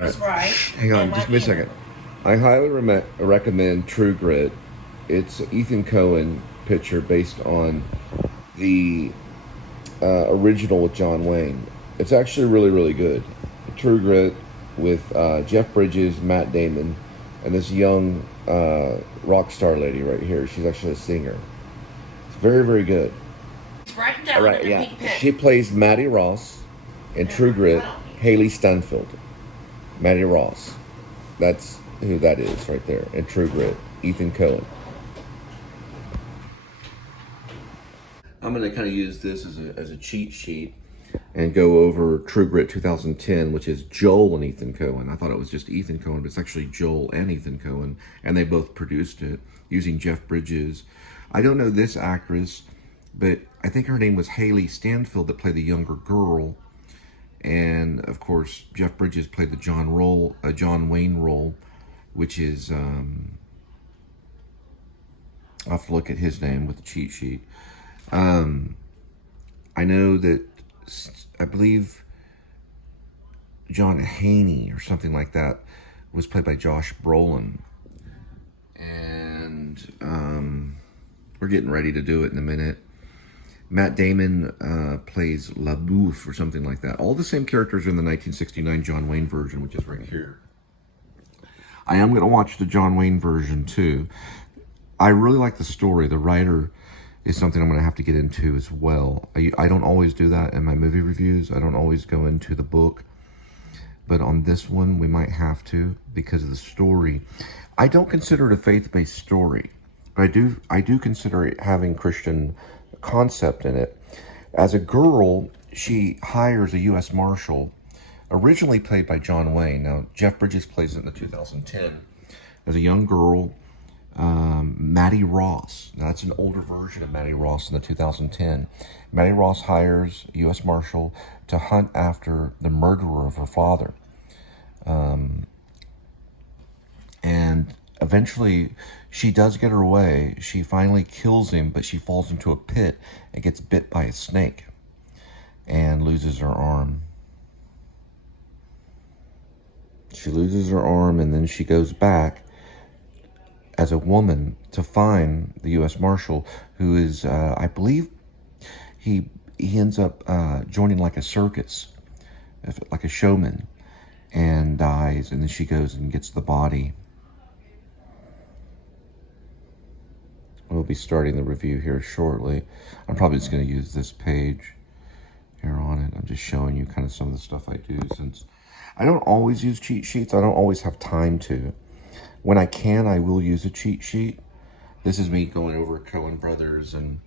That's right. Hang on, just a second. I highly recommend True Grit. It's Ethan Coen picture based on the original with John Wayne. It's actually really, really good. True Grit with Jeff Bridges, Matt Damon, and this young rock star lady right here. She's actually a singer. It's very, very good. It's right down. All right, yeah. She plays Maddie Ross in True Grit. Haley Steinfeld. Maddie Ross. That's who that is right there in True Grit. Ethan Coen. I'm going to kind of use this as a cheat sheet and go over True Grit 2010, which is Joel and Ethan Coen. I thought it was just Ethan Coen, but it's actually Joel and Ethan Coen, and they both produced it using Jeff Bridges. I don't know this actress, but I think her name was Haley Stanfield that played the younger girl. And of course, Jeff Bridges played the John Wayne role, which is, I'll have to look at his name with the cheat sheet. I know that, I believe John Haney or something like that was played by Josh Brolin. And we're getting ready to do it in a minute. Matt Damon plays LaBouffe or something like that. All the same characters in the 1969 John Wayne version, which is right here. I am going to watch the John Wayne version too. I really like the story. The writer is something I'm going to have to get into as well. I don't always do that in my movie reviews. I don't always go into the book. But on this one, we might have to because of the story. I don't consider it a faith-based story. But I do consider it having Christian concept in it. As a girl, she hires a U.S. Marshal, originally played by John Wayne. Now, Jeff Bridges plays it in the 2010. As a young girl, Maddie Ross. Now, that's an older version of Maddie Ross in the 2010. Maddie Ross hires a U.S. Marshal to hunt after the murderer of her father. And eventually, she does get her way. She finally kills him, but she falls into a pit and gets bit by a snake and loses her arm. She loses her arm, and then she goes back as a woman to find the U.S. Marshal, who is, I believe, he ends up joining like a circus, like a showman, and dies, and then she goes and gets the body. We'll be starting the review here shortly. I'm probably just going to use this page here on it. I'm just showing you kind of some of the stuff I do, since I don't always use cheat sheets. I don't always have time to. When I can, I will use a cheat sheet. This is me going over Coen Brothers, and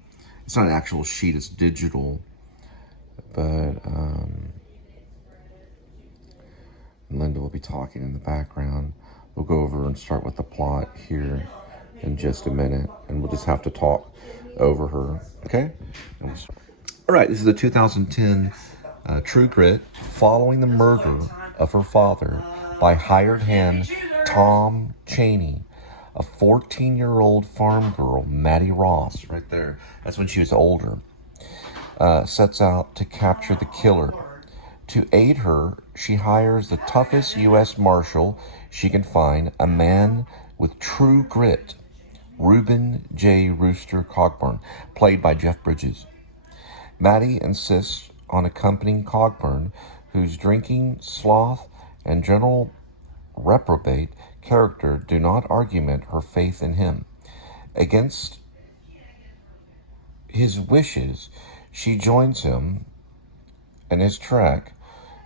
it's not an actual sheet, it's digital. But Linda will be talking in the background. We'll go over and start with the plot here in just a minute, and we'll just have to talk over her, okay? All right, this is the 2010 True Grit, following the murder of her father by hired hand Tom Chaney, a 14-year-old farm girl, Maddie Ross, right there. That's when she was older. Sets out to capture the killer. To aid her, she hires the toughest U.S. Marshal she can find, a man with true grit, Reuben J. Rooster Cogburn, played by Jeff Bridges. Maddie insists on accompanying Cogburn, whose drinking, sloth, and general reprobate character do not argument her faith in him. Against his wishes, she joins him in his trek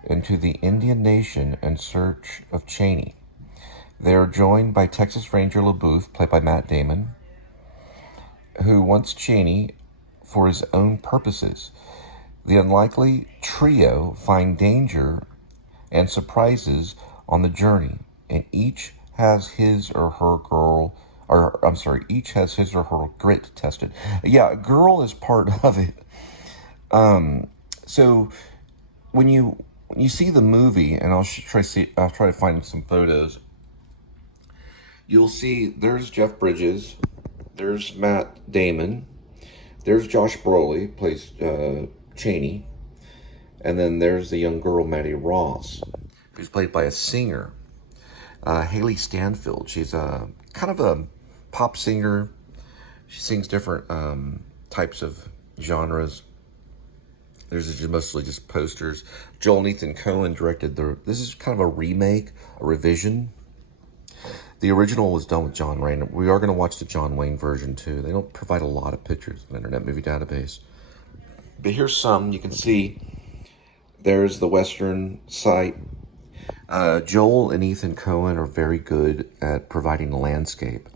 into the Indian Nation in search of Chaney. They are joined by Texas Ranger LaBouffe, played by Matt Damon, who wants Chaney for his own purposes. The unlikely trio find danger and surprises on the journey, and each has his or her grit tested. Yeah, girl is part of it. So when you see the movie, and I'll try to find some photos. You'll see there's Jeff Bridges, there's Matt Damon, there's Josh Brolin, plays Chaney, and then there's the young girl Maddie Ross, who's played by a singer, Haley Stanfield. She's a kind of a pop singer. She sings different types of genres. There's mostly just posters. Joel and Ethan Coen directed this is kind of a remake, a revision. The original was done with John Wayne. We are going to watch the John Wayne version too. They don't provide a lot of pictures in the Internet Movie Database. But here's some. You can see there's the Western site. Joel and Ethan Coen are very good at providing landscape.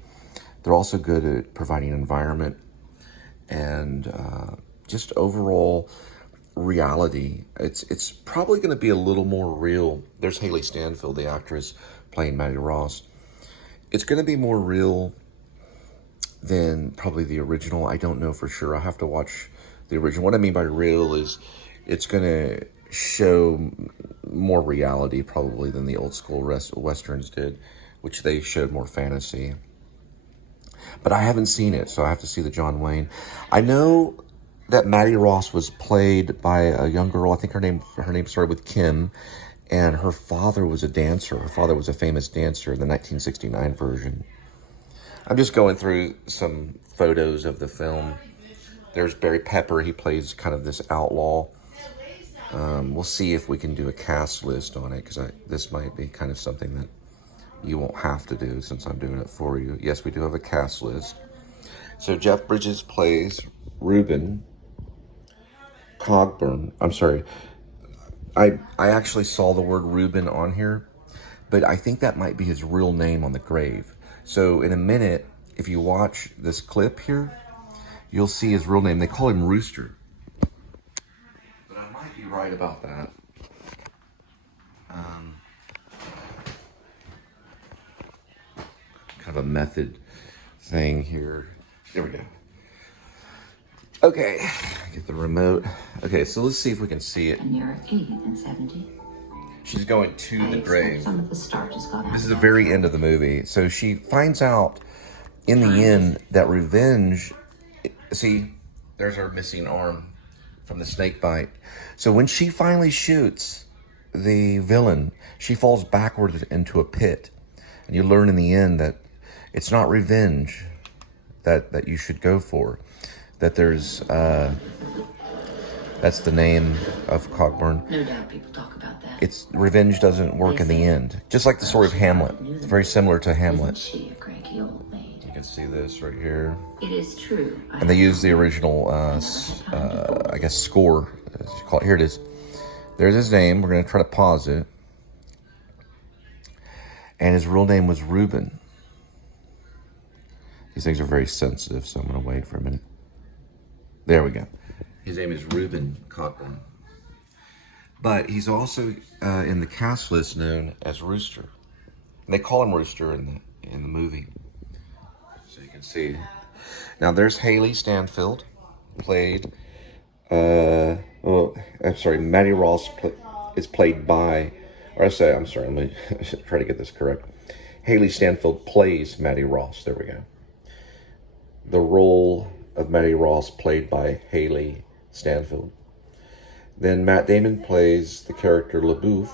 They're also good at providing environment and just overall reality. It's probably going to be a little more real. There's Haley Stanfield, the actress playing Maddie Ross. It's going to be more real than probably the original. I don't know for sure. I have to watch the original. What I mean by real is it's going to show more reality probably than the old school Westerns did, which they showed more fantasy. But I haven't seen it, so I have to see the John Wayne. I know that Maddie Ross was played by a young girl. I think her name started with Kim, and her father was a dancer. Her father was a famous dancer in the 1969 version. I'm just going through some photos of the film. There's Barry Pepper. He plays kind of this outlaw. We'll see if we can do a cast list on it, because this might be kind of something that you won't have to do since I'm doing it for you. Yes, we do have a cast list. So Jeff Bridges plays Reuben Cogburn. I'm sorry. I actually saw the word Reuben on here, but I think that might be his real name on the grave. So in a minute, if you watch this clip here, you'll see his real name. They call him Rooster. But I might be right about that. Kind of a method thing here. There we go. Okay, get the remote. Okay, so let's see if we can see it. And you're 80 and 70. She's going to the grave. Some of the starch has gone out. This is the very end of the movie. So she finds out in the end that revenge, see, there's her missing arm from the snake bite. So when she finally shoots the villain, she falls backwards into a pit. And you learn in the end that it's not revenge that you should go for. That there's, that's the name of Cogburn. No doubt people talk about that. It's revenge doesn't work in the end. Just like the story of Hamlet. It's very similar to Hamlet. Isn't she a cranky old maid? You can see this right here. It is true. And they use the original, I guess, score. As you call it. Here it is. There's his name. We're going to try to pause it. And his real name was Reuben. These things are very sensitive, so I'm going to wait for a minute. There we go. His name is Reuben Cogburn. But he's also in the cast list known as Rooster. And they call him Rooster in the movie. So you can see. Now there's Haley Stanfield, played. Maddie Ross is played by. I'm sorry. Let me try to get this correct. Haley Stanfield plays Maddie Ross. There we go. The role of Maddie Ross played by Haley Stanfield. Then Matt Damon plays the character LaBeouf.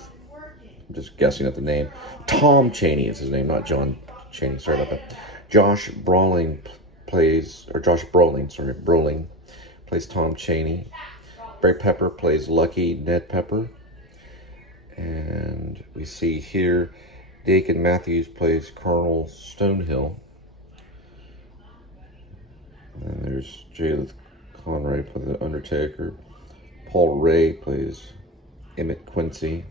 I'm just guessing at the name. Tom Chaney is his name, not John Chaney. Sorry about that. Josh Brolin plays Tom Chaney. Barry Pepper plays Lucky Ned Pepper. And we see here Deacon Matthews plays Colonel Stonehill. And there's Jayla Conrad plays the Undertaker. Paul Ray plays Emmett Quincy.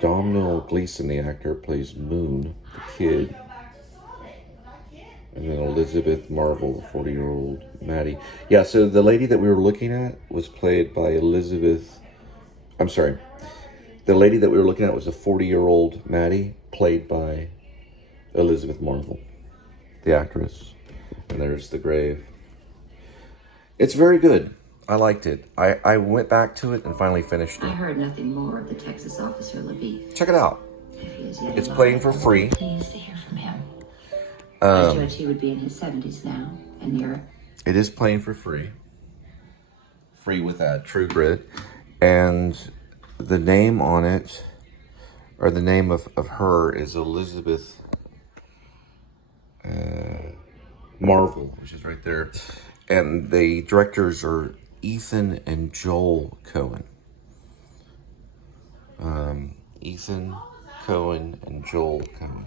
Domhnall Gleeson, the actor, plays Moon, the kid. And then Elizabeth Marvel, the 40-year-old Maddie. Yeah, so the lady that we were looking at was played by Elizabeth. I'm sorry. The lady that we were looking at was a 40-year-old Maddie, played by Elizabeth Marvel, the actress. And there's the grave. It's very good. I liked it. I went back to it and finally finished it. I heard nothing more of the Texas officer LaBeouf. Check it out. If he is yet It's alive, playing for free. I'm pleased to hear from him. I judge he would be in his 70s now, and you're... It is playing for free. Free with that True Grit. And the name on it, or the name of her, is Elizabeth Marvel, which is right there. And the directors are Ethan and Joel Coen. Ethan Coen and Joel Coen.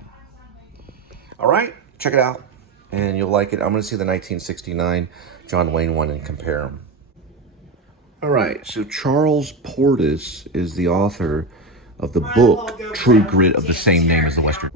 All right, check it out, and you'll like it. I'm going to see the 1969 John Wayne one and compare them. All right, so Charles Portis is the author of the book True Grit of the same name as the Western.